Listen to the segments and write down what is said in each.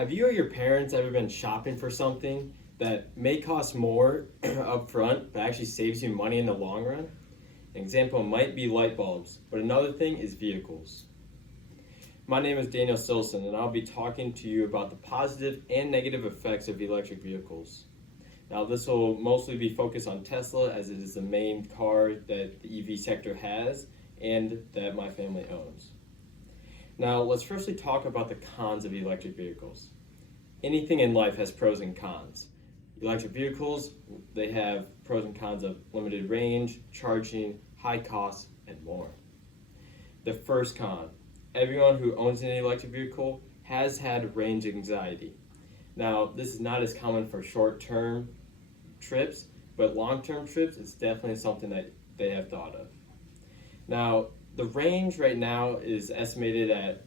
Have you or your parents ever been shopping for something that may cost more up front but actually saves you money in the long run? An example might be light bulbs, but another thing is vehicles. My name is Daniel Silson, and I'll be talking to you about the positive and negative effects of electric vehicles. Now, this will mostly be focused on Tesla, as it is the main car that the EV sector has and that my family owns. Now, let's firstly talk about the cons of electric vehicles. Anything in life has pros and cons. Electric vehicles, they have pros and cons of limited range, charging, high costs, and more. The first con, everyone who owns an electric vehicle has had range anxiety. Now, this is not as common for short-term trips, but long-term trips, it's definitely something that they have thought of. Now, the range right now is estimated at,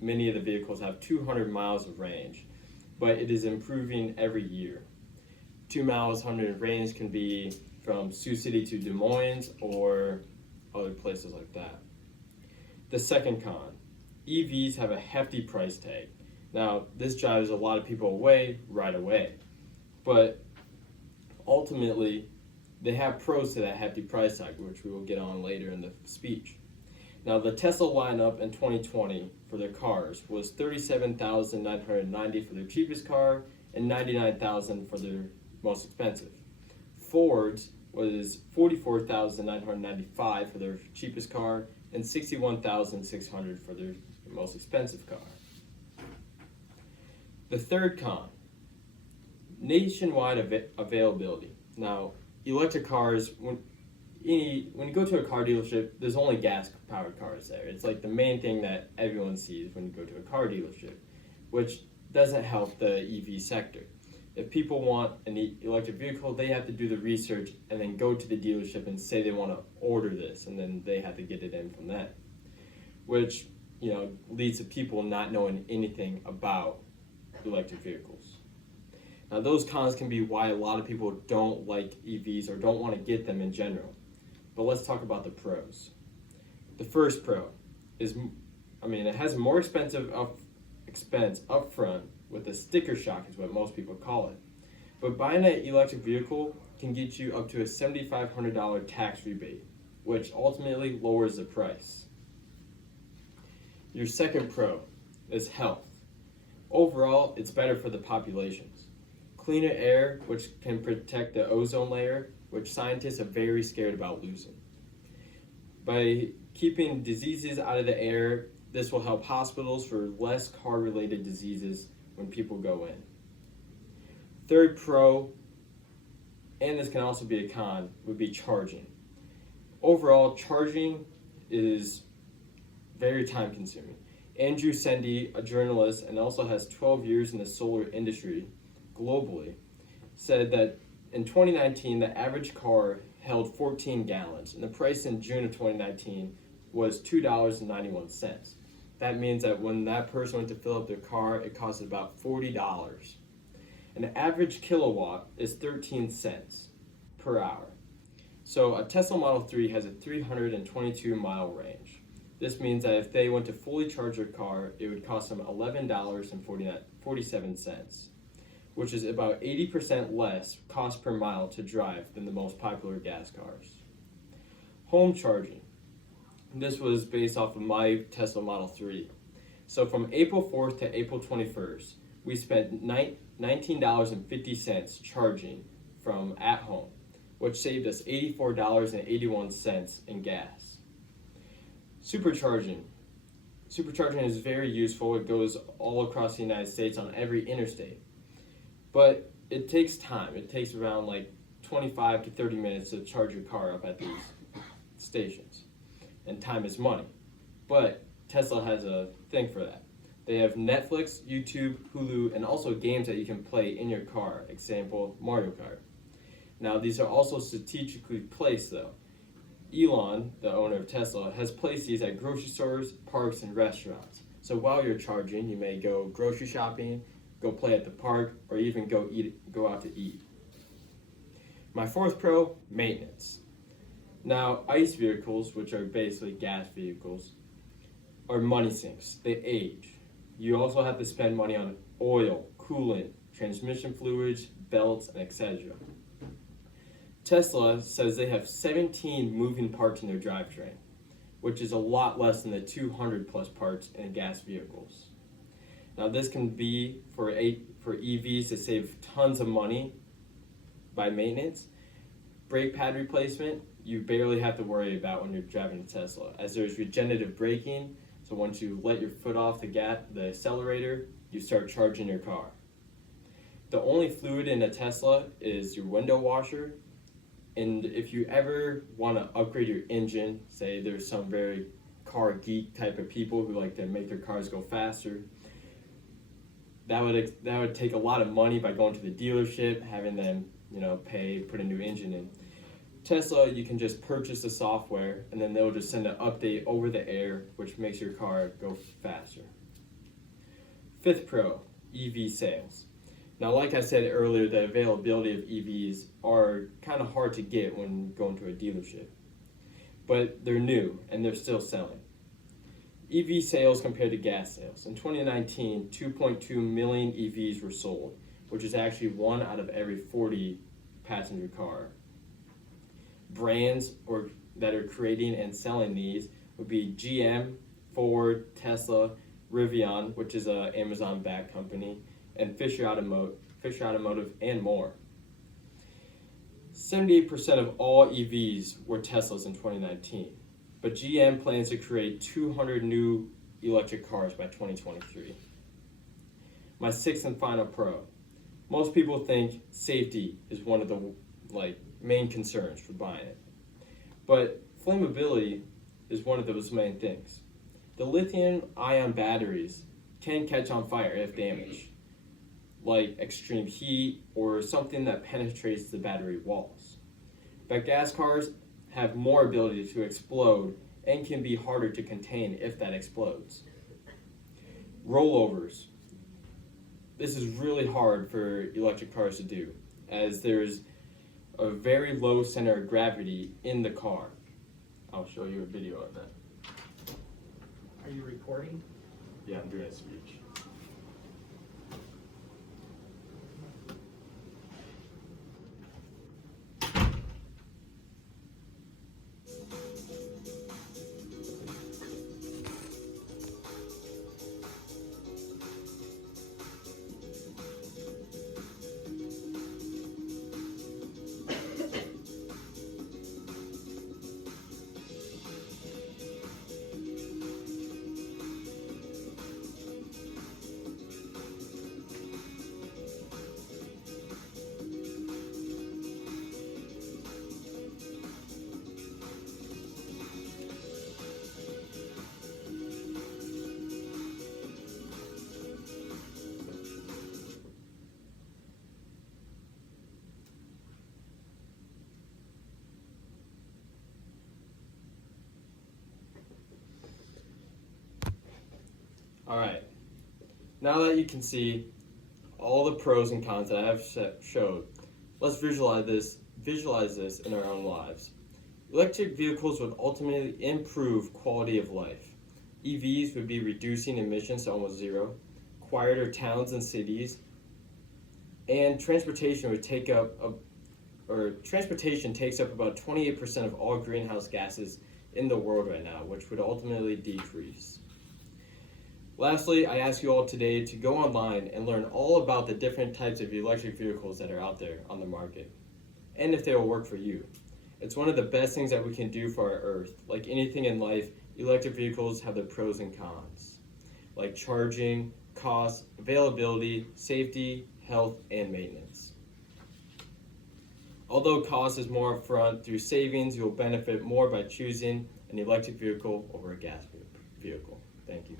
many of the vehicles have 200 miles of range, but it is improving every year. 2 miles, 100 range can be from Sioux City to Des Moines or other places like that. The second con, EVs have a hefty price tag. Now, this drives a lot of people away right away, but ultimately, they have pros to that hefty price tag, which we will get on later in the speech. Now, the Tesla lineup in 2020 for their cars was $37,990 for their cheapest car and $99,000 for their most expensive. Ford's was $44,995 for their cheapest car and $61,600 for their most expensive car. The third con, nationwide availability. Now, electric cars, when you go to a car dealership, there's only gas-powered cars there. It's like the main thing that everyone sees when you go to a car dealership, which doesn't help the EV sector. If people want an electric vehicle, they have to do the research and then go to the dealership and say they want to order this, and then they have to get it in from that, which leads to people not knowing anything about electric vehicles. Now, those cons can be why a lot of people don't like EVs or don't want to get them in general. But let's talk about the pros. The first pro is, it has a more expense up front with a sticker shock is what most people call it. But buying an electric vehicle can get you up to a $7,500 tax rebate, which ultimately lowers the price. Your second pro is health. Overall, it's better for the populations. Cleaner air, which can protect the ozone layer, which scientists are very scared about losing. By keeping diseases out of the air, this will help hospitals for less car-related diseases when people go in. Third pro, and this can also be a con, would be charging. Overall, charging is very time-consuming. Andrew Sendy, a journalist and also has 12 years in the solar industry globally, said that in 2019, the average car held 14 gallons, and the price in June of 2019 was $2.91. That means that when that person went to fill up their car, it costed about $40. And the average kilowatt is 13 cents per hour. So a Tesla Model 3 has a 322-mile range. This means that if they went to fully charge their car, it would cost them $11.47, which is about 80% less cost per mile to drive than the most popular gas cars. Home charging. This was based off of my Tesla Model 3. So from April 4th to April 21st, we spent $19.50 charging from at home, which saved us $84.81 in gas. Supercharging. Supercharging is very useful. It goes all across the United States on every interstate. But it takes time. It takes around 25 to 30 minutes to charge your car up at these stations. And time is money. But Tesla has a thing for that. They have Netflix, YouTube, Hulu, and also games that you can play in your car. Example, Mario Kart. Now, these are also strategically placed though. Elon, the owner of Tesla, has placed these at grocery stores, parks, and restaurants. So while you're charging, you may go grocery shopping, go play at the park, or even go out to eat. My fourth pro, maintenance. Now, ICE vehicles, which are basically gas vehicles, are money sinks. They age. You also have to spend money on oil, coolant, transmission fluids, belts, and etc. Tesla says they have 17 moving parts in their drivetrain, which is a lot less than the 200 plus parts in gas vehicles. Now this can be for EVs to save tons of money by maintenance. Brake pad replacement, you barely have to worry about when you're driving a Tesla, as there's regenerative braking, so once you let your foot off the accelerator, you start charging your car. The only fluid in a Tesla is your window washer, and if you ever want to upgrade your engine, say there's some very car geek type of people who like to make their cars go faster, that would take a lot of money by going to the dealership, having them put a new engine in. Tesla, you can just purchase the software and then they'll just send an update over the air, which makes your car go faster. Fifth pro, EV sales. Now, like I said earlier, the availability of EVs are kind of hard to get when going to a dealership, but they're new and they're still selling. EV sales compared to gas sales. In 2019, 2.2 million EVs were sold, which is actually 1 out of every 40 passenger car. Brands that are creating and selling these would be GM, Ford, Tesla, Rivian, which is an Amazon-backed company, and Fisher Automotive, and more. 78% of all EVs were Teslas in 2019, but GM plans to create 200 new electric cars by 2023. My sixth and final pro. Most people think safety is one of the main concerns for buying it, but flammability is one of those main things. The lithium-ion batteries can catch on fire if damaged, like extreme heat or something that penetrates the battery walls. But gas cars have more ability to explode and can be harder to contain if that explodes. Rollovers. This is really hard for electric cars to do, as there's a very low center of gravity in the car. I'll show you a video of that. Are you recording? Yeah, I'm doing a speech. Alright, now that you can see all the pros and cons that I have showed, let's visualize this in our own lives. Electric vehicles would ultimately improve quality of life. EVs would be reducing emissions to almost zero, quieter towns and cities, and transportation takes up about 28% of all greenhouse gases in the world right now, which would ultimately decrease. Lastly, I ask you all today to go online and learn all about the different types of electric vehicles that are out there on the market, and if they will work for you. It's one of the best things that we can do for our Earth. Like anything in life, electric vehicles have their pros and cons, like charging, cost, availability, safety, health, and maintenance. Although cost is more upfront, through savings you will benefit more by choosing an electric vehicle over a gas vehicle. Thank you.